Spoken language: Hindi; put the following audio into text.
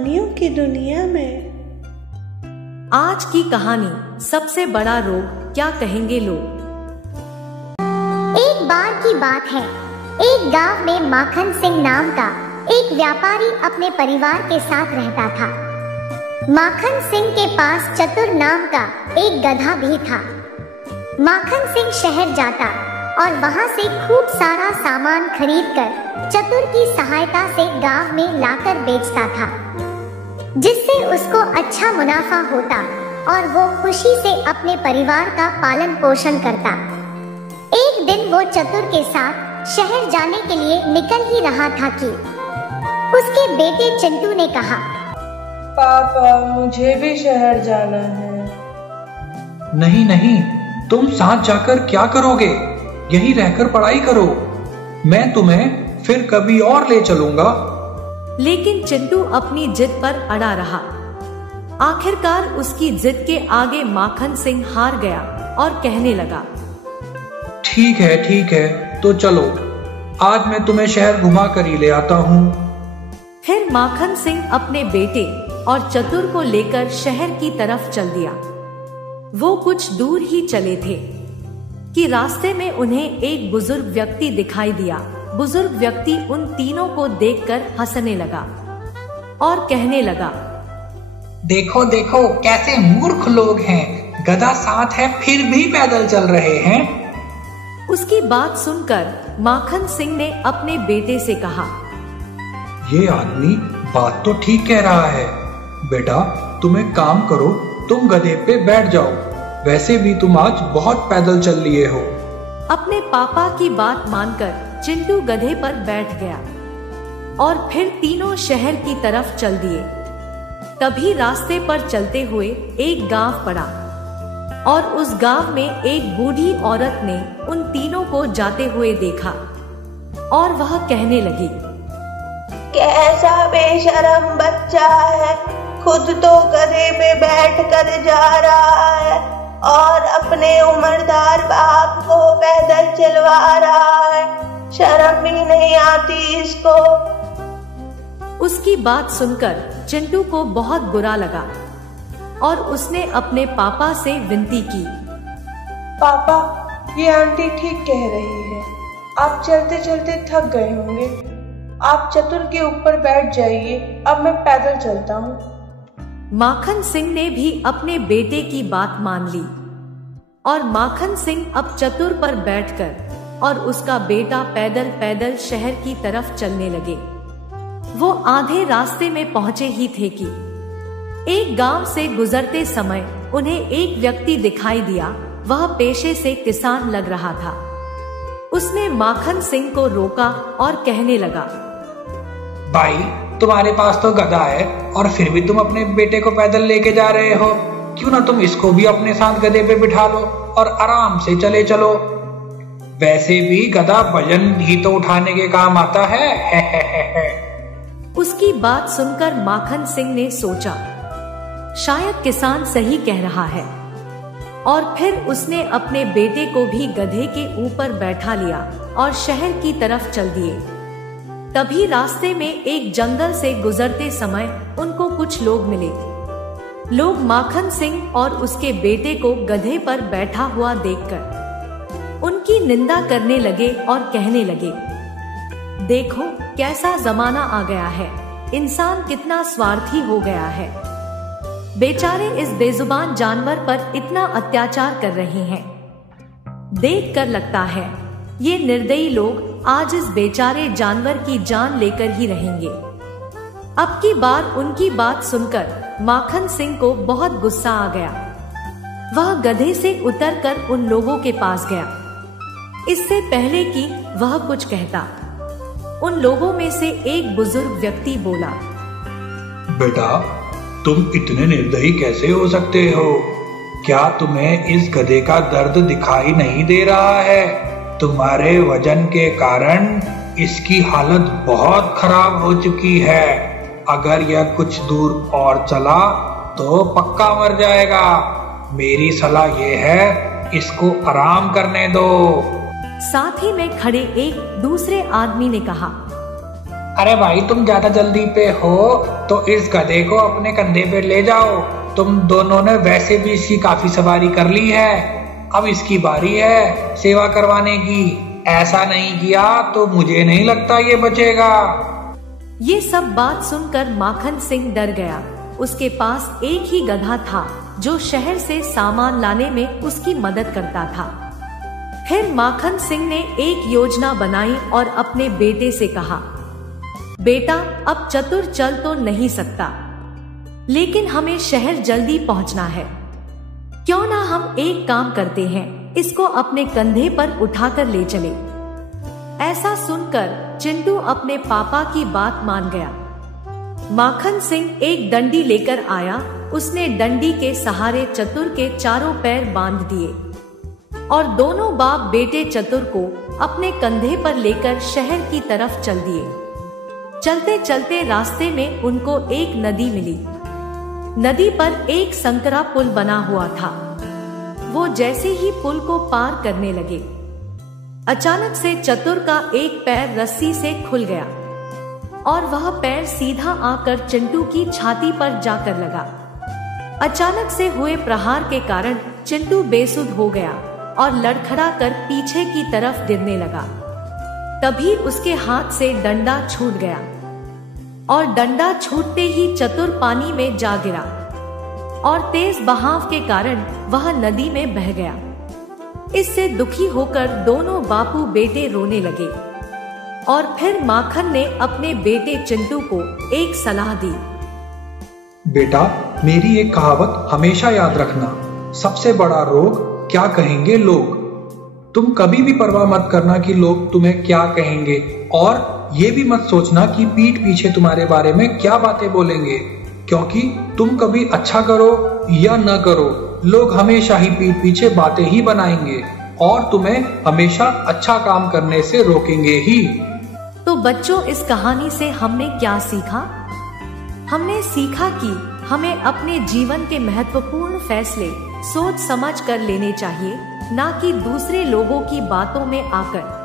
कहानियों की दुनिया में। आज की कहानी सबसे बड़ा रोग, क्या कहेंगे लोग। एक बार की बात है, एक गांव में माखन सिंह नाम का एक व्यापारी अपने परिवार के साथ रहता था। माखन सिंह के पास चतुर नाम का एक गधा भी था। माखन सिंह शहर जाता और वहां से खूब सारा सामान खरीदकर चतुर की सहायता से गांव में लाकर बेचता था, जिससे उसको अच्छा मुनाफा होता और वो खुशी से अपने परिवार का पालन पोषण करता। एक दिन वो चतुर के साथ शहर जाने के लिए निकल ही रहा था कि उसके बेटे चिंटू ने कहा, पापा मुझे भी शहर जाना है। नहीं नहीं, तुम साथ जाकर क्या करोगे? यहीं रहकर पढ़ाई करो, मैं तुम्हें फिर कभी और ले चलूंगा। लेकिन चिंटू अपनी जिद पर अड़ा रहा। आखिरकार उसकी जिद के आगे माखन सिंह हार गया और कहने लगा, ठीक है, तो चलो, आज मैं तुम्हें शहर घुमा कर ही ले आता हूँ। फिर माखन सिंह अपने बेटे और चतुर को लेकर शहर की तरफ चल दिया। वो कुछ दूर ही चले थे कि रास्ते में उन्हें एक बुजुर्ग व्यक्ति दिखाई दिया। बुजुर्ग व्यक्ति उन तीनों को देखकर हंसने लगा और कहने लगा, देखो देखो कैसे मूर्ख लोग हैं, गधा साथ है फिर भी पैदल चल रहे हैं। उसकी बात सुनकर माखन सिंह ने अपने बेटे से कहा, ये आदमी बात तो ठीक कह रहा है। बेटा तुम एक काम करो, तुम गधे पे बैठ जाओ, वैसे भी तुम आज बहुत पैदल चल लिए हो। अपने पापा की बात मानकर चिंटू गधे पर बैठ गया और फिर तीनों शहर की तरफ चल दिए। तभी रास्ते पर चलते हुए एक गांव पड़ा और उस गांव में एक बूढ़ी औरत ने उन तीनों को जाते हुए देखा और वह कहने लगी, कैसा बेशरम बच्चा है, खुद तो गधे पे बैठ कर जा रहा है और अपने उम्रदार बाप को पैदल चलवा रहा है, शर्म भी नहीं आती इसको। उसकी बात सुनकर चिंटू को बहुत बुरा लगा और उसने अपने पापा से विनती की, पापा ये आंटी ठीक कह रही है, आप चलते चलते थक गए होंगे, आप चतुर के ऊपर बैठ जाइए, अब मैं पैदल चलता हूँ। माखन सिंह ने भी अपने बेटे की बात मान ली और माखन सिंह अब चतुर पर बैठकर और उसका बेटा पैदल पैदल शहर की तरफ चलने लगे। वो आधे रास्ते में पहुंचे ही थे कि एक गांव से गुजरते समय उन्हें एक व्यक्ति दिखाई दिया। वह पेशे से किसान लग रहा था। उसने माखन सिंह को रोका और कहने लगा, भाई तुम्हारे पास तो गधा है और फिर भी तुम अपने बेटे को पैदल लेके जा रहे हो, क्यों ना तुम इसको भी अपने साथ गधे पे बिठा लो और आराम से चले चलो, वैसे भी गधा वजन ही तो उठाने के काम आता है। उसकी बात सुनकर माखन सिंह ने सोचा, शायद किसान सही कह रहा है, और फिर उसने अपने बेटे को भी गधे के ऊपर बैठा लिया और शहर की तरफ चल दिए। तभी रास्ते में एक जंगल से गुजरते समय उनको कुछ लोग मिले। लोग माखन सिंह और उसके बेटे को गधे पर बैठा हुआ देखकर उनकी निंदा करने लगे और कहने लगे, देखो कैसा जमाना आ गया है, इंसान कितना स्वार्थी हो गया है, बेचारे इस बेजुबान जानवर पर इतना अत्याचार कर रहे हैं। देखकर लगता है ये निर्दयी लोग आज इस बेचारे जानवर की जान लेकर ही रहेंगे। अब की बार उनकी बात सुनकर माखन सिंह को बहुत गुस्सा आ गया। वह गधे से उतरकर उन लोगों के पास गया। इससे पहले कि वह कुछ कहता, उन लोगों में से एक बुजुर्ग व्यक्ति बोला, बेटा तुम इतने निर्दयी कैसे हो सकते हो? क्या तुम्हें इस गधे का दर्द दिखाई नहीं दे रहा है? तुम्हारे वजन के कारण इसकी हालत बहुत खराब हो चुकी है। अगर यह कुछ दूर और चला तो पक्का मर जाएगा। मेरी सलाह ये है, इसको आराम करने दो। साथ ही में खड़े एक दूसरे आदमी ने कहा, अरे भाई तुम ज्यादा जल्दी पे हो तो इस गधे को अपने कंधे पे ले जाओ। तुम दोनों ने वैसे भी इसकी काफी सवारी कर ली है, अब इसकी बारी है सेवा करवाने की। ऐसा नहीं किया तो मुझे नहीं लगता ये बचेगा। ये सब बात सुनकर माखन सिंह डर गया। उसके पास एक ही गधा था जो शहर से सामान लाने में उसकी मदद करता था। फिर माखन सिंह ने एक योजना बनाई और अपने बेटे से कहा, बेटा अब चतुर चल तो नहीं सकता, लेकिन हमें शहर जल्दी पहुंचना है। क्यों ना हम एक काम करते हैं, इसको अपने कंधे पर उठाकर ले चले। ऐसा सुनकर चिंटू अपने पापा की बात मान गया। माखन सिंह एक डंडी लेकर आया। उसने डंडी के सहारे चतुर के चारों पैर बांध दिए और दोनों बाप बेटे चतुर को अपने कंधे पर लेकर शहर की तरफ चल दिए। चलते चलते रास्ते में उनको एक नदी मिली। नदी पर एक संकरा पुल बना हुआ था। वो जैसे ही पुल को पार करने लगे, अचानक से चतुर का एक पैर रस्सी से खुल गया और वह पैर सीधा आकर चिंटू की छाती पर जाकर लगा। अचानक से हुए प्रहार के कारण चिंटू बेसुध हो गया और लड़खड़ा कर पीछे की तरफ गिरने लगा। तभी उसके हाथ से डंडा छूट गया और डंडा छूटते ही चतुर पानी में जा गिरा और तेज बहाव के कारण वह नदी में बह गया। इससे दुखी होकर दोनों बापू बेटे रोने लगे और फिर माखन ने अपने बेटे चिंटू को एक सलाह दी। बेटा मेरी एक कहावत हमेशा याद रखना, सबसे बड़ा रोग क्या कहेंगे लोग। तुम कभी भी परवाह मत करना कि लोग तुम्हें क्या कहेंगे, और ये भी मत सोचना कि पीठ पीछे तुम्हारे बारे में क्या बातें बोलेंगे, क्योंकि तुम कभी अच्छा करो या न करो, लोग हमेशा ही पीठ पीछे बातें ही बनाएंगे और तुम्हें हमेशा अच्छा काम करने से रोकेंगे ही। तो बच्चों, इस कहानी से हमने क्या सीखा? हमने सीखा कि हमें अपने जीवन के महत्वपूर्ण फैसले सोच समझ कर लेने चाहिए, ना कि दूसरे लोगों की बातों में आकर।